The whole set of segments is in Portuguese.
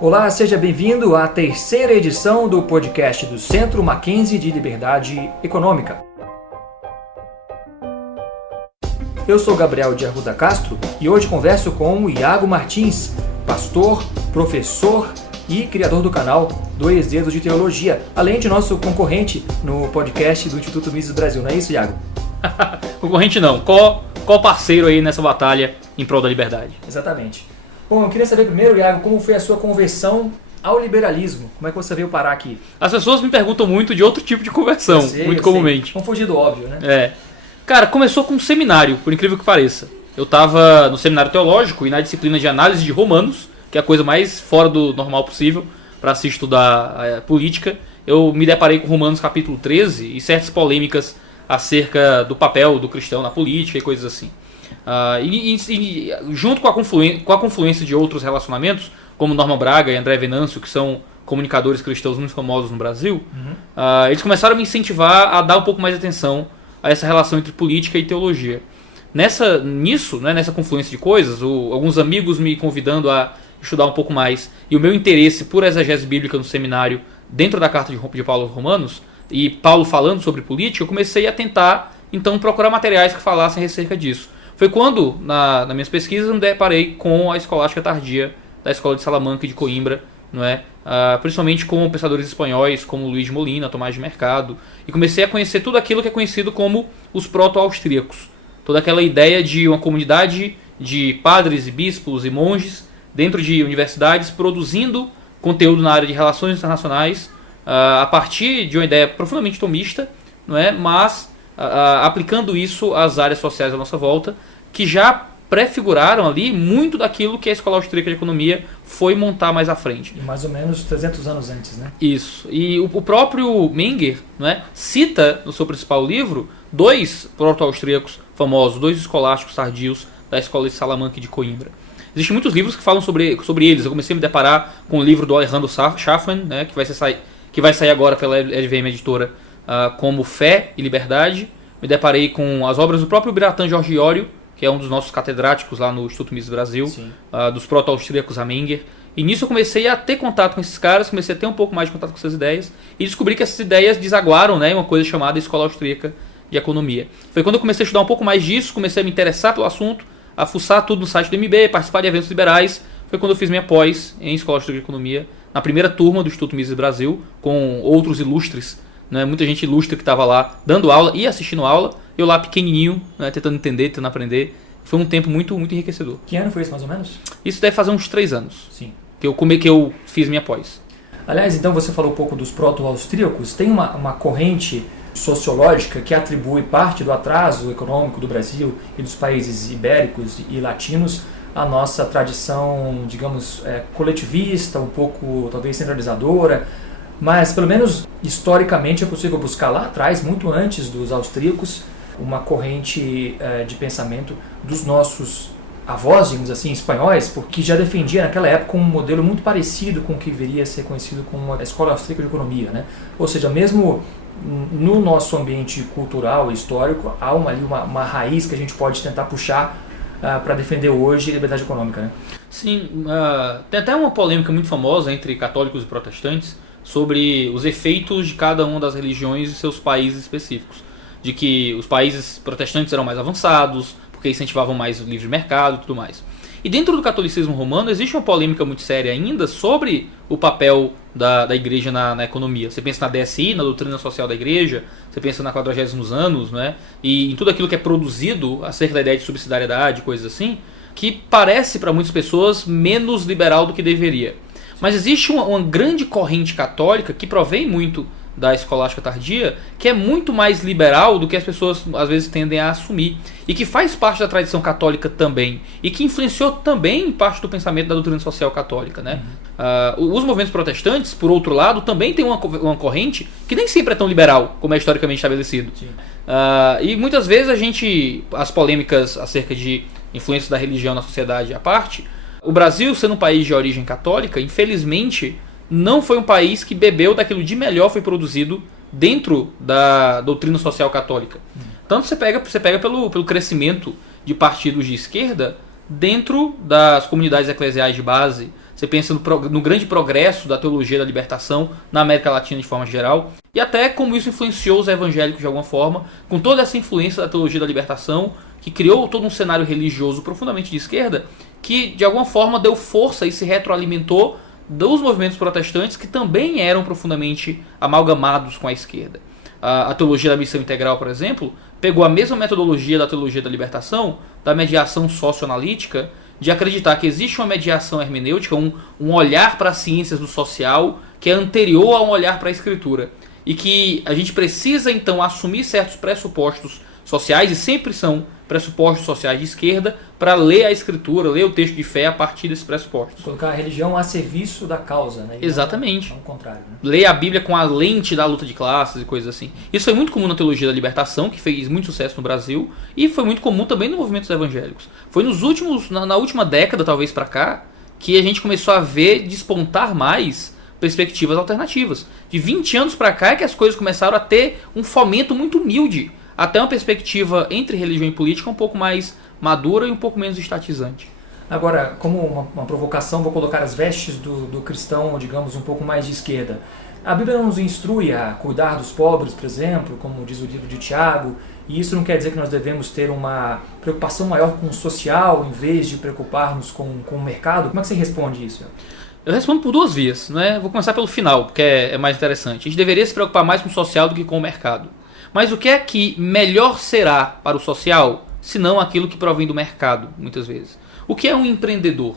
Olá, seja bem-vindo à terceira edição do podcast do Centro Mackenzie de Liberdade Econômica. Eu sou Gabriel de Arruda Castro e hoje converso com o Iago Martins, pastor, professor e criador do canal Dois Dedos de Teologia, além de nosso concorrente no podcast do Instituto Mises Brasil. Não é isso, Iago? Concorrente não, qual parceiro aí nessa batalha em prol da liberdade? Exatamente. Bom, eu queria saber primeiro, Iago, como foi a sua conversão ao liberalismo? Como é que você veio parar aqui? As pessoas me perguntam muito de outro tipo de conversão, muito comumente. Vamos fugir do óbvio, né? Cara, começou com um seminário, por incrível que pareça. Eu estava no seminário teológico e na disciplina de análise de Romanos, que é a coisa mais fora do normal possível para se estudar a política. Eu me deparei com Romanos capítulo 13 e certas polêmicas acerca do papel do cristão na política e coisas assim. Junto com a confluência de outros relacionamentos, como Norman Braga e André Venâncio, que são comunicadores cristãos muito famosos no Brasil, eles começaram a me incentivar a dar um pouco mais de atenção a essa relação entre política e teologia. Nessa confluência de coisas, alguns amigos me convidando a estudar um pouco mais, e o meu interesse por exegese bíblica no seminário, dentro da carta de Paulo aos Romanos, e Paulo falando sobre política, eu comecei a tentar, então, procurar materiais que falassem acerca disso. Foi quando, nas minhas pesquisas, me deparei com a escolástica tardia da Escola de Salamanca e de Coimbra, não é? Principalmente com pensadores espanhóis como Luís de Molina, Tomás de Mercado, e comecei a conhecer tudo aquilo que é conhecido como os proto-austríacos. Toda aquela ideia de uma comunidade de padres e bispos e monges dentro de universidades produzindo conteúdo na área de relações internacionais a partir de uma ideia profundamente tomista, não é? Mas aplicando isso às áreas sociais à nossa volta, que já prefiguraram ali muito daquilo que a Escola Austríaca de Economia foi montar mais à frente. E mais ou menos 300 anos antes, né? Isso. E o próprio Menger, não é, cita no seu principal livro dois proto-austríacos famosos, dois escolásticos tardios da Escola de Salamanca e de Coimbra. Existem muitos livros que falam sobre eles. Eu comecei a me deparar com o livro do Alejandro Schaffman, né, que vai sair agora pela LVM Editora, como Fé e Liberdade. Me deparei com as obras do próprio Biratan Jorge Iorio, que é um dos nossos catedráticos lá no Instituto Mises Brasil, dos proto-austríacos a Menger. E nisso eu comecei a ter contato com esses caras, comecei a ter um pouco mais de contato com essas ideias, e descobri que essas ideias desaguaram, né, em uma coisa chamada Escola Austríaca de Economia. Foi quando eu comecei a estudar um pouco mais disso, comecei a me interessar pelo assunto, a fuçar tudo no site do MB, participar de eventos liberais. Foi quando eu fiz minha pós em Escola Austríaca de Economia, na primeira turma do Instituto Mises Brasil, com outros ilustres, né, muita gente ilustre que estava lá dando aula e assistindo aula, eu lá pequenininho, né, tentando entender, tentando aprender. Foi um tempo muito, muito enriquecedor. Que ano foi isso, mais ou menos? Isso deve fazer uns 3 anos. Sim. Que eu fiz minha pós. Aliás, então você falou um pouco dos proto-austríacos. Tem uma corrente sociológica que atribui parte do atraso econômico do Brasil e dos países ibéricos e latinos à nossa tradição, digamos, coletivista, um pouco talvez centralizadora, mas pelo menos historicamente é possível buscar lá atrás, muito antes dos austríacos, uma corrente de pensamento dos nossos avós, digamos assim, espanhóis, porque já defendia naquela época um modelo muito parecido com o que viria a ser conhecido como a Escola Austríaca de Economia, né? Ou seja, mesmo no nosso ambiente cultural e histórico, há uma raiz que a gente pode tentar puxar para defender hoje a liberdade econômica, né? Sim, tem até uma polêmica muito famosa entre católicos e protestantes sobre os efeitos de cada uma das religiões em seus países específicos. De que os países protestantes eram mais avançados, porque incentivavam mais o livre mercado e tudo mais. E dentro do catolicismo romano existe uma polêmica muito séria ainda sobre o papel da igreja na economia. Você pensa na DSI, na doutrina social da igreja, você pensa na 40º anos, né? E em tudo aquilo que é produzido acerca da ideia de subsidiariedade, coisas assim, que parece para muitas pessoas menos liberal do que deveria. Mas existe uma grande corrente católica que provém muito da escolástica tardia, que é muito mais liberal do que as pessoas às vezes tendem a assumir, e que faz parte da tradição católica também, e que influenciou também parte do pensamento da doutrina social católica, né? Os movimentos protestantes, por outro lado, também tem uma corrente que nem sempre é tão liberal como é historicamente estabelecido. E muitas vezes as polêmicas acerca de influência da religião na sociedade à parte, o Brasil, sendo um país de origem católica, infelizmente não foi um país que bebeu daquilo de melhor foi produzido dentro da doutrina social católica. Tanto você pega pelo crescimento de partidos de esquerda dentro das comunidades eclesiais de base, Você pensa no grande progresso da teologia da libertação na América Latina de forma geral, e até como isso influenciou os evangélicos de alguma forma, com toda essa influência da teologia da libertação, que criou todo um cenário religioso profundamente de esquerda, que de alguma forma deu força e se retroalimentou dos movimentos protestantes que também eram profundamente amalgamados com a esquerda. A teologia da missão integral, por exemplo, pegou a mesma metodologia da teologia da libertação, da mediação socioanalítica, de acreditar que existe uma mediação hermenêutica, um olhar para as ciências do social que é anterior a um olhar para a escritura. E que a gente precisa então assumir certos pressupostos sociais, e sempre são pressupostos sociais de esquerda, para ler a escritura, ler o texto de fé a partir desses pressupostos. Colocar a religião a serviço da causa, né? Exatamente. Não ao contrário, né? Ler a Bíblia com a lente da luta de classes e coisas assim. Isso foi muito comum na teologia da libertação, que fez muito sucesso no Brasil, e foi muito comum também no movimento dos evangélicos. Foi na última década, talvez para cá, que a gente começou a ver despontar mais perspectivas alternativas. De 20 anos para cá é que as coisas começaram a ter um fomento muito humilde, até uma perspectiva entre religião e política um pouco mais madura e um pouco menos estatizante. Agora, como uma provocação, vou colocar as vestes do cristão, digamos, um pouco mais de esquerda. A Bíblia não nos instrui a cuidar dos pobres, por exemplo, como diz o livro de Tiago, e isso não quer dizer que nós devemos ter uma preocupação maior com o social, em vez de preocuparmos com o mercado? Como é que você responde isso? Eu respondo por duas vias, né? Vou começar pelo final, porque é mais interessante. A gente deveria se preocupar mais com o social do que com o mercado. Mas o que é que melhor será para o social, se não aquilo que provém do mercado, muitas vezes? O que é um empreendedor?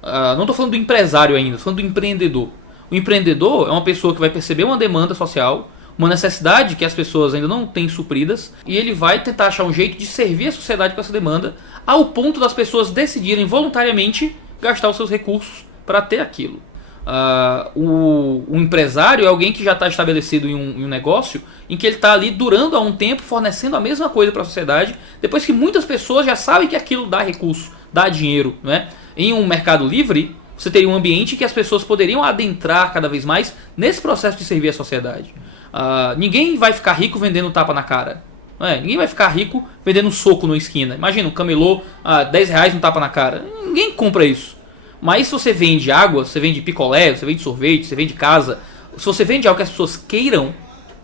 Não estou falando do empresário ainda, estou falando do empreendedor. O empreendedor é uma pessoa que vai perceber uma demanda social, uma necessidade que as pessoas ainda não têm supridas, e ele vai tentar achar um jeito de servir a sociedade com essa demanda, ao ponto das pessoas decidirem voluntariamente gastar os seus recursos para ter aquilo. O empresário é alguém que já está estabelecido em um negócio em que ele está ali durando há um tempo fornecendo a mesma coisa para a sociedade, depois que muitas pessoas já sabem que aquilo dá recurso, dá dinheiro, né? Em um mercado livre, você teria um ambiente que as pessoas poderiam adentrar cada vez mais nesse processo de servir a sociedade. Ninguém vai ficar rico vendendo tapa na cara. Ninguém vai ficar rico vendendo um soco na esquina. Imagina um camelô, R$10 um tapa na cara. Ninguém compra isso. Mas se você vende água, você vende picolé, você vende sorvete, você vende casa, se você vende algo que as pessoas queiram,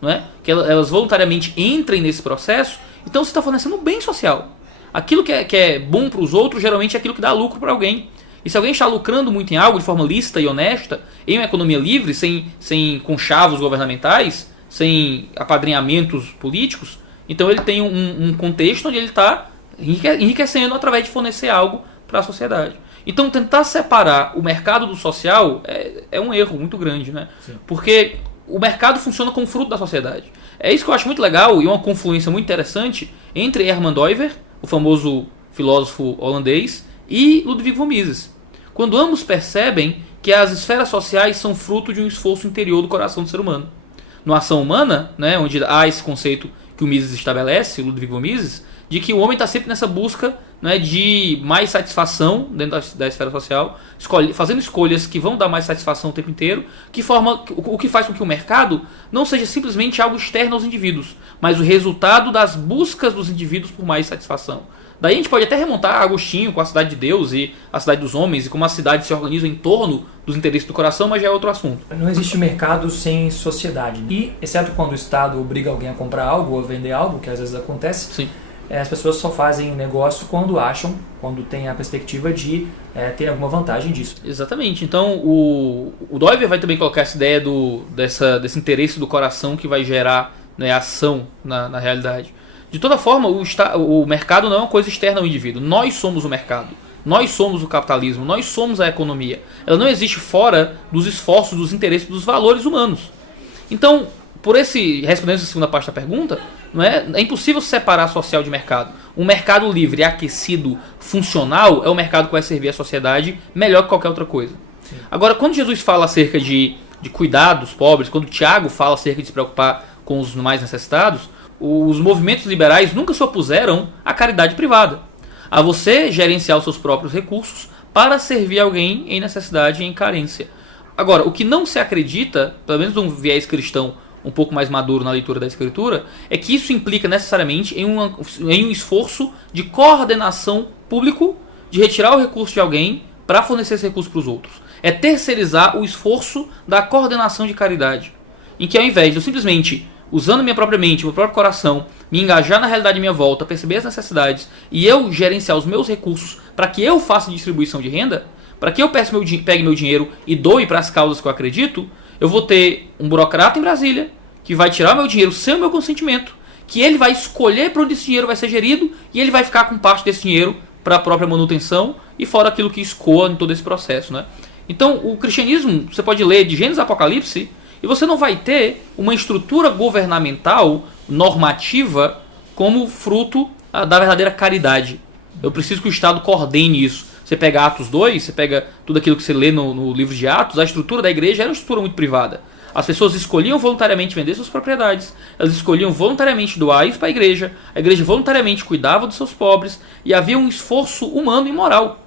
não é? Que elas voluntariamente entrem nesse processo, então você está fornecendo um bem social. Aquilo que é bom para os outros, geralmente é aquilo que dá lucro para alguém. E se alguém está lucrando muito em algo de forma lícita e honesta, em uma economia livre, sem conchavos governamentais, sem apadrinhamentos políticos, então ele tem um contexto onde ele está enriquecendo através de fornecer algo para a sociedade. Então tentar separar o mercado do social é um erro muito grande, né? Sim. Porque o mercado funciona como fruto da sociedade. É isso que eu acho muito legal e uma confluência muito interessante entre Herman Doiver, o famoso filósofo holandês, e Ludwig von Mises. Quando ambos percebem que as esferas sociais são fruto de um esforço interior do coração do ser humano. Na ação humana, né, onde há esse conceito que o Mises estabelece, o Ludwig von Mises, de que o homem está sempre nessa busca, né, de mais satisfação dentro da esfera social, fazendo escolhas que vão dar mais satisfação o tempo inteiro, o que faz com que o mercado não seja simplesmente algo externo aos indivíduos, mas o resultado das buscas dos indivíduos por mais satisfação. Daí a gente pode até remontar a Agostinho com a Cidade de Deus e a Cidade dos Homens, e como a cidade se organiza em torno dos interesses do coração, mas já é outro assunto. Não existe mercado sem sociedade. E, exceto quando o Estado obriga alguém a comprar algo ou a vender algo, que às vezes acontece, sim, as pessoas só fazem negócio quando tem a perspectiva de ter alguma vantagem disso. Exatamente. Então o Doiver vai também colocar essa ideia desse interesse do coração que vai gerar, né, ação na realidade. De toda forma, o mercado não é uma coisa externa ao indivíduo. Nós somos o mercado. Nós somos o capitalismo. Nós somos a economia. Ela não existe fora dos esforços, dos interesses, dos valores humanos. Então, respondendo essa segunda parte da pergunta, é impossível separar social de mercado. Um mercado livre, aquecido, funcional, é o mercado que vai servir a sociedade melhor que qualquer outra coisa. Sim. Agora, quando Jesus fala acerca de cuidar dos pobres, quando Tiago fala acerca de se preocupar com os mais necessitados, os movimentos liberais nunca se opuseram à caridade privada, a você gerenciar os seus próprios recursos para servir alguém em necessidade e em carência. Agora, o que não se acredita, pelo menos num viés cristão um pouco mais maduro na leitura da Escritura, é que isso implica necessariamente em um esforço de coordenação público, de retirar o recurso de alguém para fornecer esse recurso para os outros. É terceirizar o esforço da coordenação de caridade. Em que ao invés de eu simplesmente, usando minha própria mente, meu próprio coração, me engajar na realidade à minha volta, perceber as necessidades e eu gerenciar os meus recursos para que eu faça distribuição de renda, para que eu pegue meu dinheiro e doe para as causas que eu acredito, eu vou ter um burocrata em Brasília que vai tirar meu dinheiro sem o meu consentimento, que ele vai escolher para onde esse dinheiro vai ser gerido e ele vai ficar com parte desse dinheiro para a própria manutenção e fora aquilo que escoa em todo esse processo, né? Então, o cristianismo, você pode ler de Gênesis a Apocalipse e você não vai ter uma estrutura governamental, normativa, como fruto da verdadeira caridade. Eu preciso que o Estado coordene isso. Você pega Atos 2, você pega tudo aquilo que você lê no livro de Atos, a estrutura da igreja era uma estrutura muito privada. As pessoas escolhiam voluntariamente vender suas propriedades, elas escolhiam voluntariamente doar isso para a igreja voluntariamente cuidava dos seus pobres, e havia um esforço humano e moral.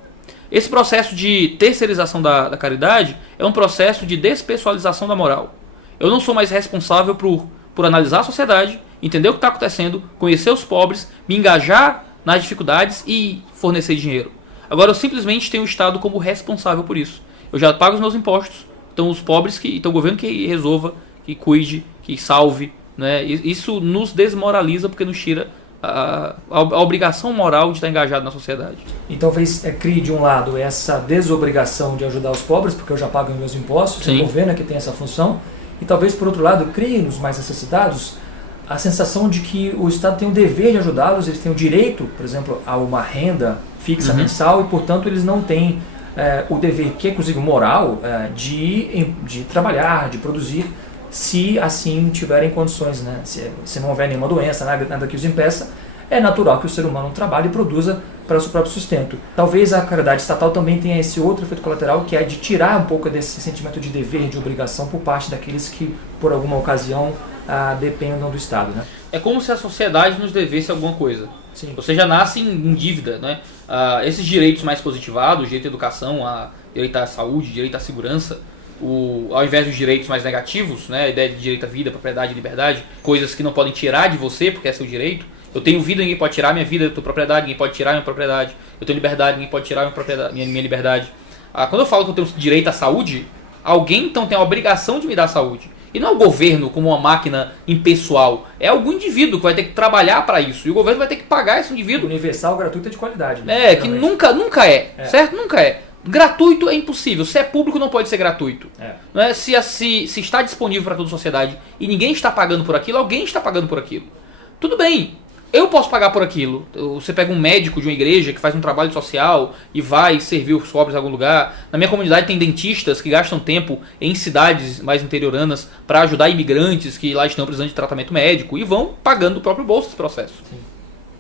Esse processo de terceirização da caridade é um processo de despessoalização da moral. Eu não sou mais responsável por analisar a sociedade, entender o que está acontecendo, conhecer os pobres, me engajar nas dificuldades e fornecer dinheiro. Agora eu simplesmente tenho o Estado como responsável por isso. Eu já pago os meus impostos, então os pobres, então o governo que resolva, que cuide, que salve, né? Isso nos desmoraliza porque nos tira a obrigação moral de estar engajado na sociedade. E talvez crie de um lado essa desobrigação de ajudar os pobres, porque eu já pago meus impostos, Sim. O governo é que tem essa função, e talvez por outro lado crie nos mais necessitados a sensação de que o Estado tem o dever de ajudá-los, eles têm o direito, por exemplo, a uma renda fixa mensal e portanto eles não têm o dever, que é inclusive moral, de trabalhar, de produzir, se assim tiverem condições, né? Se não houver nenhuma doença, nada que os impeça, é natural que o ser humano trabalhe e produza para o seu próprio sustento. Talvez a caridade estatal também tenha esse outro efeito colateral, que é de tirar um pouco desse sentimento de dever, de obrigação por parte daqueles que, por alguma ocasião, dependam do Estado, né? É como se a sociedade nos devesse alguma coisa. Sim. Você já nasce em dívida, né? Esses direitos mais positivados, direito à educação, direito à saúde, direito à segurança, ao invés dos direitos mais negativos, né? A ideia de direito à vida, propriedade e liberdade, coisas que não podem tirar de você porque é seu direito. Eu tenho vida, ninguém pode tirar minha vida, eu tenho propriedade, ninguém pode tirar minha propriedade. Eu tenho liberdade, ninguém pode tirar minha liberdade. Quando eu falo que eu tenho direito à saúde, alguém então tem a obrigação de me dar saúde. E não é o governo como uma máquina impessoal, é algum indivíduo que vai ter que trabalhar para isso. E o governo vai ter que pagar esse indivíduo. Universal, gratuito e de qualidade. Né? Que nunca é, certo? Nunca é. Gratuito é impossível. Se é público, não pode ser gratuito. Não é? Se está disponível para toda a sociedade e ninguém está pagando por aquilo, alguém está pagando por aquilo. Tudo bem, eu posso pagar por aquilo. Você pega um médico de uma igreja que faz um trabalho social e vai servir os pobres em algum lugar. Na minha comunidade tem dentistas que gastam tempo em cidades mais interioranas para ajudar imigrantes que lá estão precisando de tratamento médico e vão pagando do próprio bolso esse processo. Sim.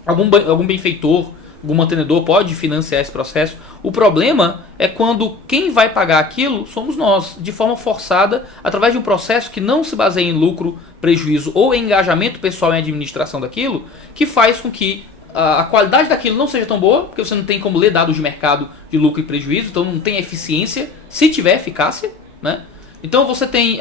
Algum benfeitor, algum mantenedor pode financiar esse processo. O problema é quando quem vai pagar aquilo somos nós, de forma forçada, através de um processo que não se baseia em lucro, prejuízo ou engajamento pessoal em administração daquilo, que faz com que a qualidade daquilo não seja tão boa, porque você não tem como ler dados de mercado de lucro e prejuízo, então não tem eficiência, se tiver eficácia, né? Então você tem,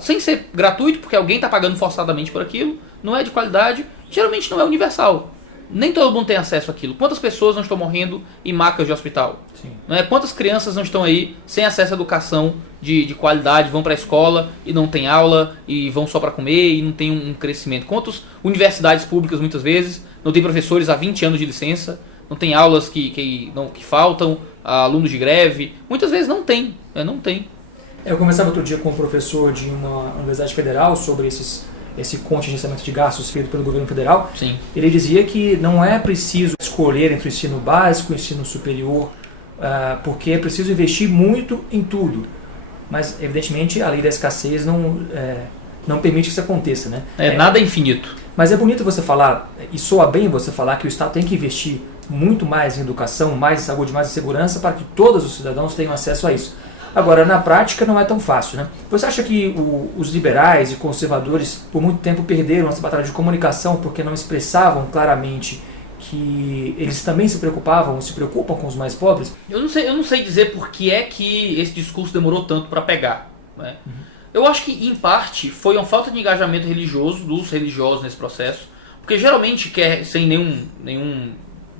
sem ser gratuito, porque alguém está pagando forçadamente por aquilo, não é de qualidade, geralmente não é universal. Nem todo mundo tem acesso àquilo. Quantas pessoas não estão morrendo em macas de hospital? Sim. Não é? Quantas crianças não estão aí sem acesso à educação de qualidade, vão para a escola e não tem aula, e vão só para comer e não tem um crescimento? Quantas universidades públicas muitas vezes não tem professores há 20 anos de licença, não tem aulas que faltam, alunos de greve? Muitas vezes não tem. Não tem. Eu conversava outro dia com um professor de uma universidade federal sobre esse contingenciamento de gastos feito pelo governo federal. Sim. Ele dizia que não é preciso escolher entre o ensino básico e o ensino superior, porque é preciso investir muito em tudo. Mas, evidentemente, a lei da escassez não permite que isso aconteça, né? Nada é infinito. Mas é bonito você falar, e soa bem você falar que o Estado tem que investir muito mais em educação, mais em saúde, mais em segurança, para que todos os cidadãos tenham acesso a isso. Agora, na prática, não é tão fácil, né? Você acha que os liberais e conservadores, por muito tempo, perderam essa batalha de comunicação porque não expressavam claramente que eles também se preocupam com os mais pobres? Eu não sei dizer por que é que esse discurso demorou tanto para pegar, né? Uhum. Eu acho que, em parte, foi uma falta de engajamento religioso dos religiosos nesse processo, porque geralmente, sem nenhum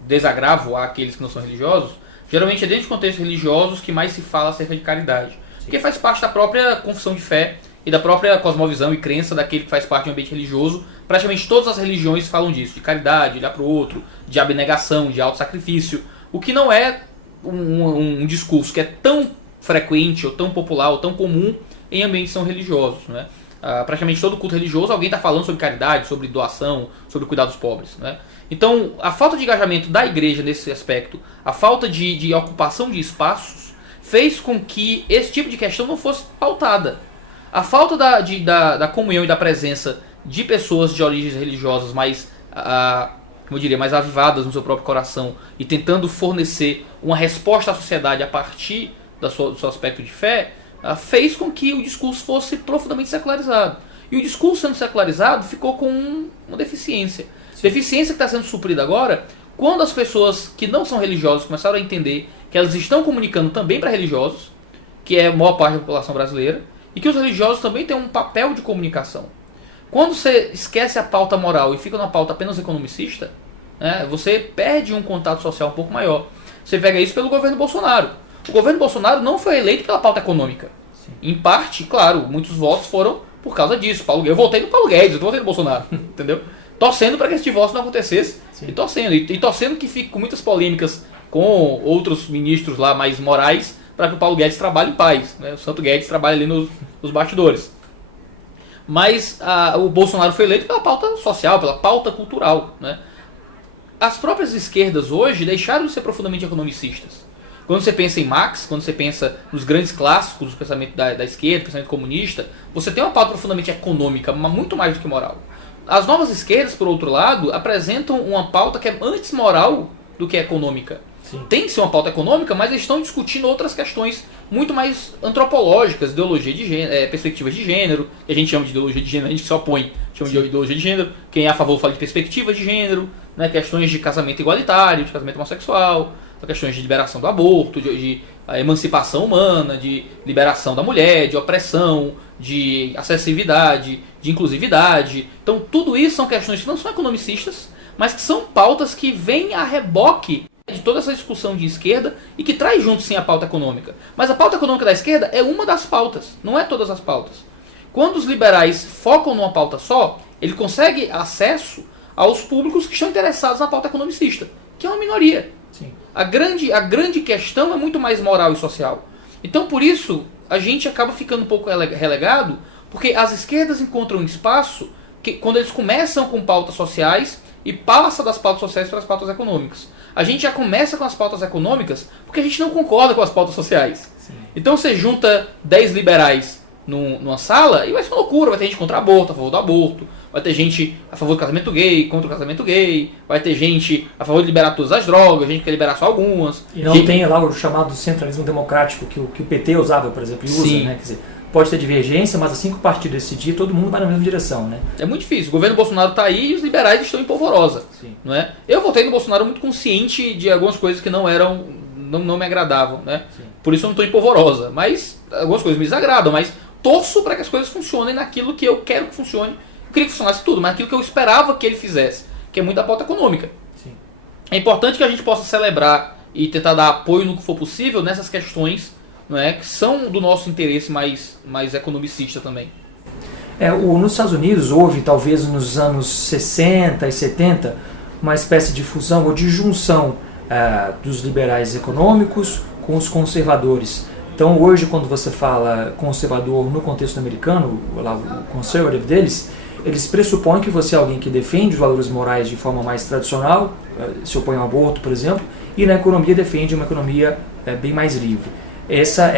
desagravo àqueles que não são religiosos, Geralmente é dentro de contextos religiosos que mais se fala acerca de caridade. Porque faz parte da própria confissão de fé e da própria cosmovisão e crença daquele que faz parte de um ambiente religioso. Praticamente todas as religiões falam disso, de caridade, de olhar para o outro, de abnegação, de autossacrifício. O que não é um discurso que é tão frequente, ou tão popular, ou tão comum em ambientes não religiosos, né? Praticamente todo culto religioso alguém está falando sobre caridade, sobre doação, sobre cuidar dos pobres, né? Então, a falta de engajamento da igreja nesse aspecto, a falta de ocupação de espaços, fez com que esse tipo de questão não fosse pautada. A falta da comunhão e da presença de pessoas de origens religiosas mais, como eu diria, mais avivadas no seu próprio coração e tentando fornecer uma resposta à sociedade a partir do seu aspecto de fé, fez com que o discurso fosse profundamente secularizado. E o discurso sendo secularizado ficou com uma deficiência. Deficiência que está sendo suprida agora quando as pessoas que não são religiosas começaram a entender que elas estão comunicando também para religiosos, que é a maior parte da população brasileira, e que os religiosos também têm um papel de comunicação. Quando você esquece a pauta moral e fica numa pauta apenas economicista, né, você perde um contato social um pouco maior. Você pega isso pelo governo Bolsonaro. O governo Bolsonaro não foi eleito pela pauta econômica. Sim. Em parte, claro, muitos votos foram por causa disso. Eu votei no Paulo Guedes, eu votei no Bolsonaro, entendeu? Torcendo para que esse divórcio não acontecesse. Sim. E torcendo que fique com muitas polêmicas com outros ministros lá mais morais para que o Paulo Guedes trabalhe em paz, né? O Santo Guedes trabalha ali nos bastidores. Mas o Bolsonaro foi eleito pela pauta social, pela pauta cultural, né? As próprias esquerdas hoje deixaram de ser profundamente economicistas. Quando você pensa em Marx, quando você pensa nos grandes clássicos do pensamento da esquerda, do pensamento comunista, você tem uma pauta profundamente econômica, mas muito mais do que moral. As novas esquerdas, por outro lado, apresentam uma pauta que é antes moral do que econômica. Sim. Tem que ser uma pauta econômica, mas eles estão discutindo outras questões muito mais antropológicas, ideologia de gênero, perspectivas de gênero, que a gente chama de ideologia de gênero, a gente se opõe, chama de ideologia de gênero. Quem é a favor fala de perspectivas de gênero, né, questões de casamento igualitário, de casamento homossexual, questões de liberação do aborto, de emancipação humana, de liberação da mulher, de opressão, de acessibilidade, de inclusividade. Então tudo isso são questões que não são economicistas, mas que são pautas que vêm a reboque de toda essa discussão de esquerda e que traz junto sim a pauta econômica. Mas a pauta econômica da esquerda é uma das pautas, não é todas as pautas. Quando os liberais focam numa pauta só, ele consegue acesso aos públicos que estão interessados na pauta economicista, que é uma minoria. Sim. A grande questão é muito mais moral e social. Então por isso a gente acaba ficando um pouco relegado, porque as esquerdas encontram um espaço que, quando eles começam com pautas sociais e passa das pautas sociais para as pautas econômicas. A gente já começa com as pautas econômicas porque a gente não concorda com as pautas sociais. Sim. Então você junta 10 liberais numa sala e vai ser uma loucura. Vai ter gente contra aborto, a favor do aborto. Vai ter gente a favor do casamento gay, contra o casamento gay. Vai ter gente a favor de liberar todas as drogas, gente que quer liberar só algumas. E não tem lá o chamado centralismo democrático que o PT usava, por exemplo, e usa, sim, né? Quer dizer, pode ter divergência, mas assim que o partido decidir, todo mundo vai na mesma direção, né? É muito difícil. O governo Bolsonaro está aí e os liberais estão em polvorosa. Sim. Não é? Eu votei no Bolsonaro muito consciente de algumas coisas que não me agradavam, né? Sim. Por isso eu não estou em polvorosa. Mas algumas coisas me desagradam, mas torço para que as coisas funcionem naquilo que eu quero que funcione. Eu queria que funcionasse tudo, mas naquilo que eu esperava que ele fizesse, que é muito da pauta econômica. Sim. É importante que a gente possa celebrar e tentar dar apoio no que for possível nessas questões, não é, que são do nosso interesse mais economicista também. Nos Estados Unidos houve, talvez nos anos 60 e 70, uma espécie de fusão ou de junção dos liberais econômicos com os conservadores. Então hoje, quando você fala conservador no contexto americano, lá, o conservative deles, eles pressupõem que você é alguém que defende os valores morais de forma mais tradicional, se opõe ao aborto, por exemplo, e na economia defende uma economia bem mais livre. Essa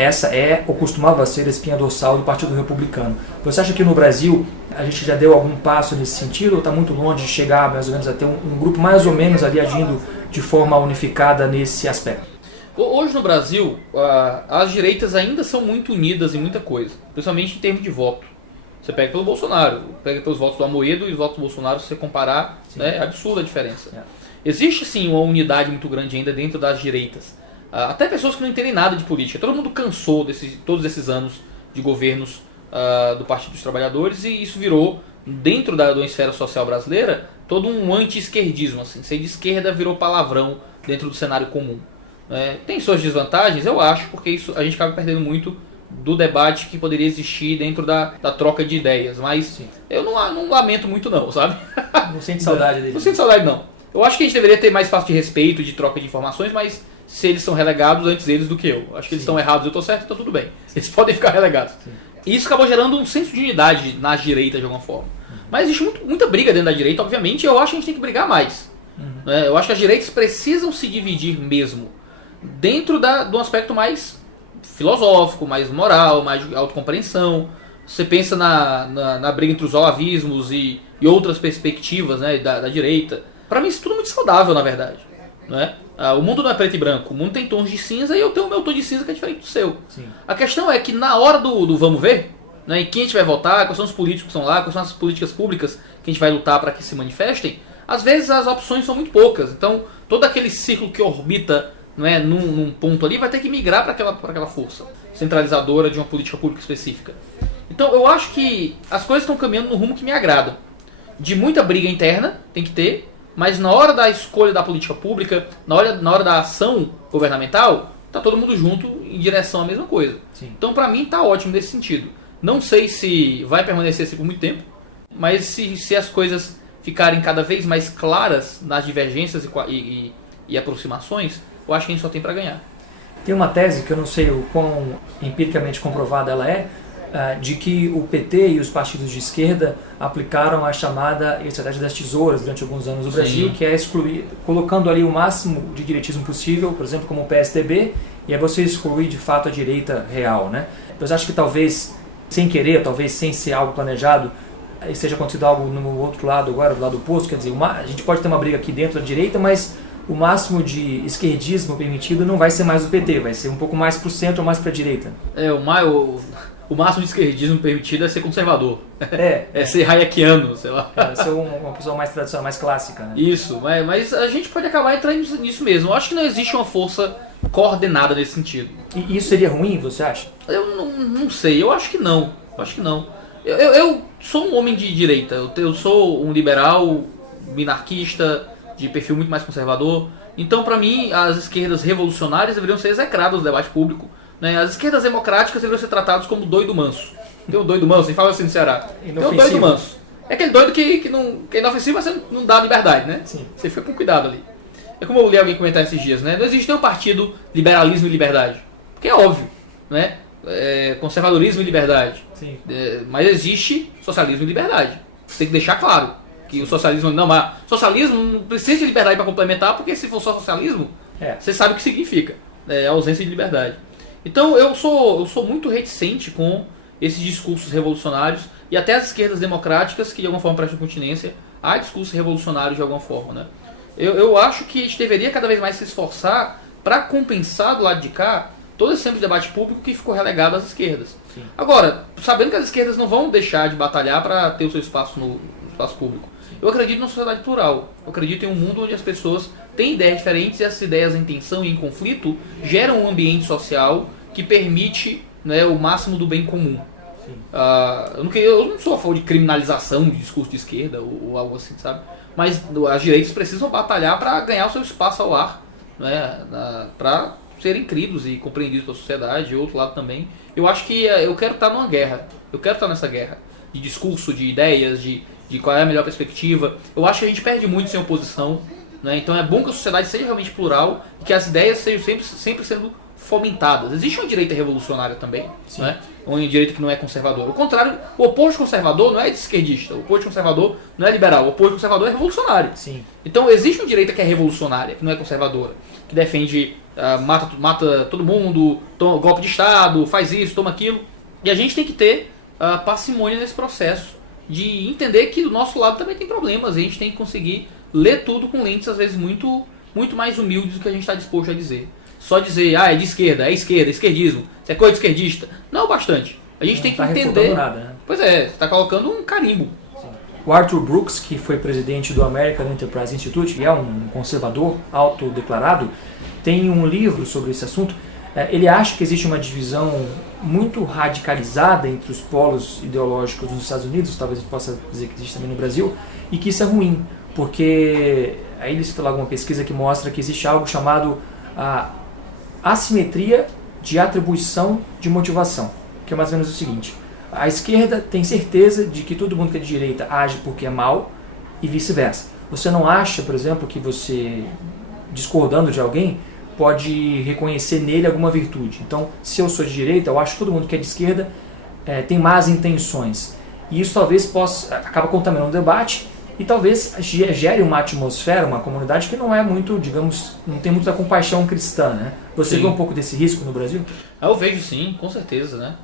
ou costumava ser a espinha dorsal do Partido Republicano. Você acha que no Brasil a gente já deu algum passo nesse sentido ou está muito longe de chegar mais ou menos a ter um grupo mais ou menos ali agindo de forma unificada nesse aspecto? Hoje no Brasil, as direitas ainda são muito unidas em muita coisa, principalmente em termos de voto. Você pega pelo Bolsonaro, pega pelos votos do Amoedo e os votos do Bolsonaro, se você comparar, né, é absurda a diferença. Existe sim uma unidade muito grande ainda dentro das direitas. Até pessoas que não entendem nada de política. Todo mundo cansou todos esses anos de governos do Partido dos Trabalhadores e isso virou, dentro da esfera social brasileira, todo um anti-esquerdismo. Assim. Ser de esquerda virou palavrão dentro do cenário comum. Tem suas desvantagens, eu acho, porque isso a gente acaba perdendo muito do debate que poderia existir dentro da troca de ideias, mas sim, eu não lamento muito não, sabe? Não sente saudade dele. Não sinto saudade não. Eu acho que a gente deveria ter mais espaço de respeito, de troca de informações, mas se eles são relegados, antes eles do que eu. Acho que eles estão errados, eu estou certo, então tudo bem. Eles podem ficar relegados. Sim. E isso acabou gerando um senso de unidade na direita de alguma forma. Mas existe muita briga dentro da direita, obviamente, e eu acho que a gente tem que brigar mais. Eu acho que as direitas precisam se dividir mesmo, dentro de um aspecto mais filosófico, mais moral, mais de autocompreensão. Você pensa na briga entre os olavismos e outras perspectivas, né, da direita. Pra mim isso tudo é muito saudável, na verdade. O mundo não é preto e branco, o mundo tem tons de cinza e eu tenho o meu tom de cinza que é diferente do seu. Sim. A questão é que na hora do vamos ver, né, em quem a gente vai votar, quais são os políticos que estão lá, quais são as políticas públicas que a gente vai lutar para que se manifestem, às vezes as opções são muito poucas. Então todo aquele ciclo que orbita, né, num ponto ali vai ter que migrar para aquela força centralizadora de uma política pública específica. Então eu acho que as coisas estão caminhando no rumo que me agrada. De muita briga interna, tem que ter, mas na hora da escolha da política pública, na hora da ação governamental, tá todo mundo junto em direção à mesma coisa. Sim. Então pra mim tá ótimo nesse sentido. Não sei se vai permanecer assim por muito tempo, mas se as coisas ficarem cada vez mais claras nas divergências e aproximações, eu acho que a gente só tem para ganhar. Tem uma tese que eu não sei o quão empiricamente comprovada ela é, de que o PT e os partidos de esquerda aplicaram a chamada estratégia das tesouras durante alguns anos no Brasil, que é excluir, colocando ali o máximo de direitismo possível, por exemplo, como o PSDB, e aí você excluir de fato a direita real, né? Eu acho que talvez sem querer, talvez sem ser algo planejado, esteja acontecendo algo no outro lado agora, do lado oposto, quer dizer, a gente pode ter uma briga aqui dentro da direita, mas o máximo de esquerdismo permitido não vai ser mais o PT, vai ser um pouco mais para o centro ou mais para a direita. O máximo de esquerdismo permitido é ser conservador. É ser hayekiano, sei lá. Ser uma pessoa mais tradicional, mais clássica, né? Isso, mas a gente pode acabar entrando nisso mesmo. Eu acho que não existe uma força coordenada nesse sentido. E isso seria ruim, você acha? Eu não sei, eu acho que não. Eu sou um homem de direita, eu sou um liberal, minarquista, de perfil muito mais conservador. Então, pra mim, as esquerdas revolucionárias deveriam ser execradas no debate público. Né? As esquerdas democráticas deveriam ser tratadas como doido manso. Tem o doido manso, a gente fala assim no Ceará. Tem o doido manso. É aquele doido que é inofensivo, mas você não dá liberdade, né? Sim. Você fica com cuidado ali. É como eu li alguém comentar esses dias, né? Não existe nenhum partido liberalismo e liberdade. Porque é óbvio, né? Conservadorismo e liberdade. Sim. Mas existe socialismo e liberdade. Você tem que deixar claro que o socialismo mas socialismo não precisa de liberdade para complementar, porque se for só socialismo, você sabe o que significa. A ausência de liberdade. Então eu sou muito reticente com esses discursos revolucionários e até as esquerdas democráticas que de alguma forma prestam continência a discursos revolucionários de alguma forma, né? Eu acho que a gente deveria cada vez mais se esforçar para compensar do lado de cá todo esse tempo de debate público que ficou relegado às esquerdas. Sim. Agora, sabendo que as esquerdas não vão deixar de batalhar para ter o seu espaço no espaço público, eu acredito numa sociedade plural. Eu acredito em um mundo onde as pessoas têm ideias diferentes e essas ideias em tensão e em conflito geram um ambiente social que permite, né, o máximo do bem comum. Eu não sou a favor de criminalização de discurso de esquerda ou algo assim, sabe? Mas as direitas precisam batalhar para ganhar o seu espaço ao ar, né, para serem cridos e compreendidos pela sociedade, e outro lado também. Eu acho que eu quero estar numa guerra, eu quero estar nessa guerra de discurso, de ideias, de qual é a melhor perspectiva. Eu acho que a gente perde muito sem oposição, né? Então é bom que a sociedade seja realmente plural e que as ideias sejam sempre sendo fomentadas. Existe uma direita revolucionária também, né? Uma direita que não é conservadora. Ao contrário, o oposto conservador não é de esquerdista, o oposto conservador não é liberal, o oposto conservador é revolucionário. Sim. Então existe uma direita que é revolucionária, que não é conservadora, que defende mata todo mundo, toma golpe de Estado, faz isso, toma aquilo. E a gente tem que ter parcimônia nesse processo de entender que do nosso lado também tem problemas e a gente tem que conseguir ler tudo com lentes às vezes muito, muito mais humildes do que a gente está disposto a dizer. Só dizer, é de esquerda, esquerdismo, você é coisa de esquerdista. Não é o bastante. A gente tem que entender. Nada, né? Pois é, você está colocando um carimbo. Sim. O Arthur Brooks, que foi presidente do American Enterprise Institute, e é um conservador autodeclarado, tem um livro sobre esse assunto. Ele acha que existe uma divisão muito radicalizada entre os polos ideológicos nos Estados Unidos, talvez a gente possa dizer que existe também no Brasil, e que isso é ruim, porque aí ele cita lá alguma pesquisa que mostra que existe algo chamado assimetria de atribuição de motivação, que é mais ou menos o seguinte: a esquerda tem certeza de que todo mundo que é de direita age porque é mal e vice-versa. Você não acha, por exemplo, que você, discordando de alguém, pode reconhecer nele alguma virtude. Então, se eu sou de direita, eu acho que todo mundo que é de esquerda tem más intenções. E isso talvez acaba contaminando o debate e talvez gere uma atmosfera, uma comunidade que não é muito, digamos, não tem muita compaixão cristã, né? Você vê um pouco desse risco no Brasil? Eu vejo sim, com certeza, né?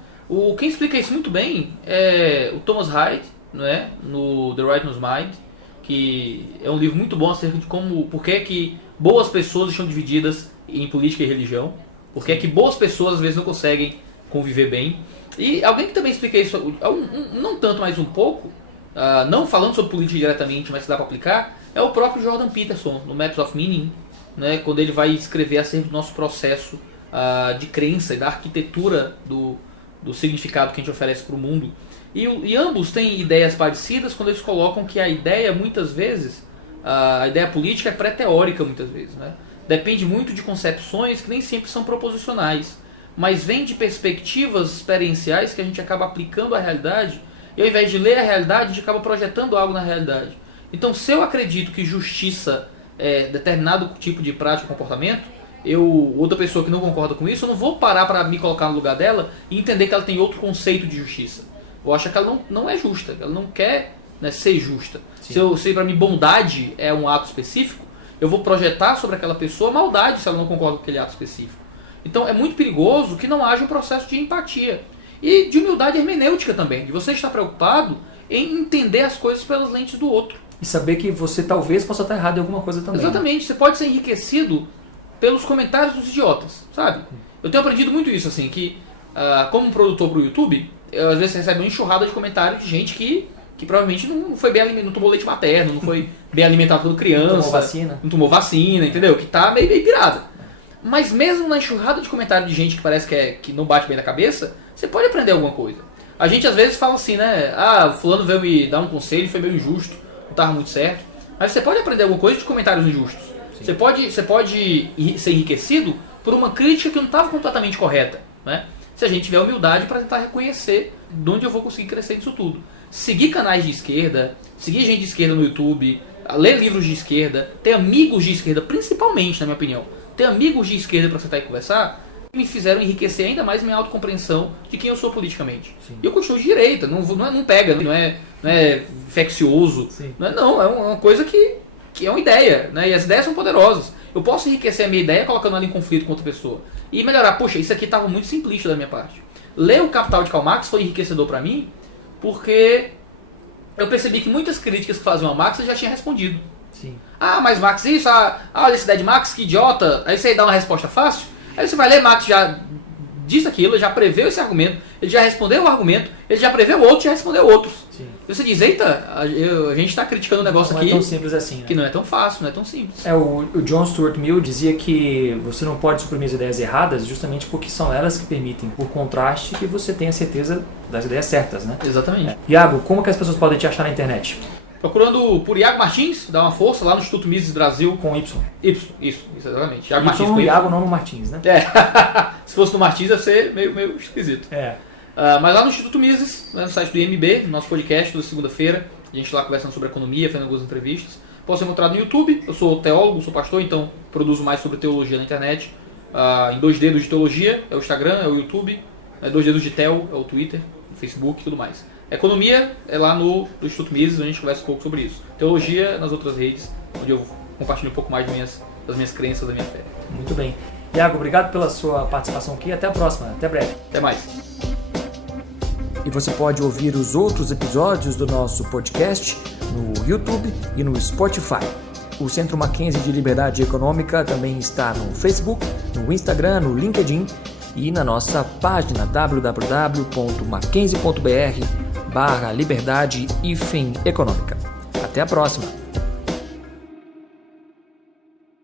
Quem explica isso muito bem é o Thomas Hyde, né? No The Righteous Mind, que é um livro muito bom acerca de por que boas pessoas estão divididas em política e religião, por que boas pessoas às vezes não conseguem conviver bem. E alguém que também explica isso, não tanto, mas um pouco, não falando sobre política diretamente, mas que dá para aplicar, é o próprio Jordan Peterson, no Maps of Meaning, né, quando ele vai escrever acerca do nosso processo de crença e da arquitetura do significado que a gente oferece para o mundo. E ambos têm ideias parecidas quando eles colocam que a ideia, muitas vezes, a ideia política é pré-teórica, muitas vezes, né? Depende muito de concepções que nem sempre são proposicionais, mas vem de perspectivas experienciais que a gente acaba aplicando à realidade, e ao invés de ler a realidade, a gente acaba projetando algo na realidade. Então, se eu acredito que justiça é determinado tipo de prática ou comportamento, outra pessoa que não concorda com isso, eu não vou parar para me colocar no lugar dela e entender que ela tem outro conceito de justiça. Eu acho que ela não é justa, ela não quer, né, ser justa. Se para mim bondade é um ato específico, eu vou projetar sobre aquela pessoa maldade se ela não concorda com aquele ato específico. Então é muito perigoso que não haja um processo de empatia e de humildade hermenêutica também, de você estar preocupado em entender as coisas pelas lentes do outro. E saber que você talvez possa estar errado em alguma coisa também. Exatamente, você pode ser enriquecido pelos comentários dos idiotas, sabe? Eu tenho aprendido muito isso, assim, que como produtor pro YouTube, eu às vezes recebo uma enxurrada de comentários de gente que provavelmente não foi bem alimentado, não tomou leite materno, não foi bem alimentado quando criança, não tomou vacina, entendeu? Que tá meio pirada. Mas mesmo na enxurrada de comentários de gente que parece que não bate bem na cabeça, você pode aprender alguma coisa. A gente às vezes fala assim, né? O fulano veio me dar um conselho, foi meio injusto, não estava muito certo. Mas você pode aprender alguma coisa de comentários injustos. Você pode ser enriquecido por uma crítica que não estava completamente correta, né? Se a gente tiver humildade para tentar reconhecer de onde eu vou conseguir crescer nisso tudo. Seguir canais de esquerda, seguir gente de esquerda no YouTube, ler livros de esquerda, ter amigos de esquerda, principalmente, na minha opinião, ter amigos de esquerda para sentar e conversar, me fizeram enriquecer ainda mais minha autocompreensão de quem eu sou politicamente. Sim. E eu continuo de direita, não pega, não é infeccioso, é uma coisa que é uma ideia, né? E as ideias são poderosas. Eu posso enriquecer a minha ideia colocando ela em conflito com outra pessoa e melhorar. Poxa, isso aqui estava muito simplista da minha parte. Ler o Capital de Karl Marx foi enriquecedor para mim porque eu percebi que muitas críticas que faziam a Marx eu já tinha respondido. Sim. Mas Marx isso, olha essa ideia de Marx, que idiota. Aí você dá uma resposta fácil. Aí você vai ler, Marx já disse aquilo, já preveu esse argumento, ele já respondeu o argumento, ele já preveu outro, já respondeu outros. Sim. E você diz, eita, a gente está criticando um negócio aqui. Não é tão simples assim, né? Que não é tão fácil, não é tão simples. O John Stuart Mill dizia que você não pode suprimir as ideias erradas justamente porque são elas que permitem, por contraste, que você tenha certeza das ideias certas, né? Exatamente. Iago, como que as pessoas podem te achar na internet? Procurando por Iago Martins, dá uma força lá no Instituto Mises Brasil. Com Y. Isso, exatamente. Iago Martins no Iago, não no Martins, né? Se fosse no Martins ia ser meio esquisito. Mas lá no Instituto Mises, no site do IMB, no nosso podcast toda segunda-feira, a gente lá conversando sobre economia, fazendo algumas entrevistas. Pode ser encontrado no YouTube. Eu sou teólogo, sou pastor, então produzo mais sobre teologia na internet. Em 2 Dedos de Teologia, é o Instagram, é o YouTube. 2 Dedos de Tel, é o Twitter, o Facebook e tudo mais. Economia é lá no Instituto Mises, onde a gente conversa um pouco sobre isso. Teologia nas outras redes, onde eu compartilho um pouco mais das minhas crenças, da minha fé. Muito bem. Iago, obrigado pela sua participação aqui. Até a próxima. Até breve. Até mais. E você pode ouvir os outros episódios do nosso podcast no YouTube e no Spotify. O Centro Mackenzie de Liberdade Econômica também está no Facebook, no Instagram, no LinkedIn e na nossa página www.mackenzie.br/liberdade-econômica. Até a próxima!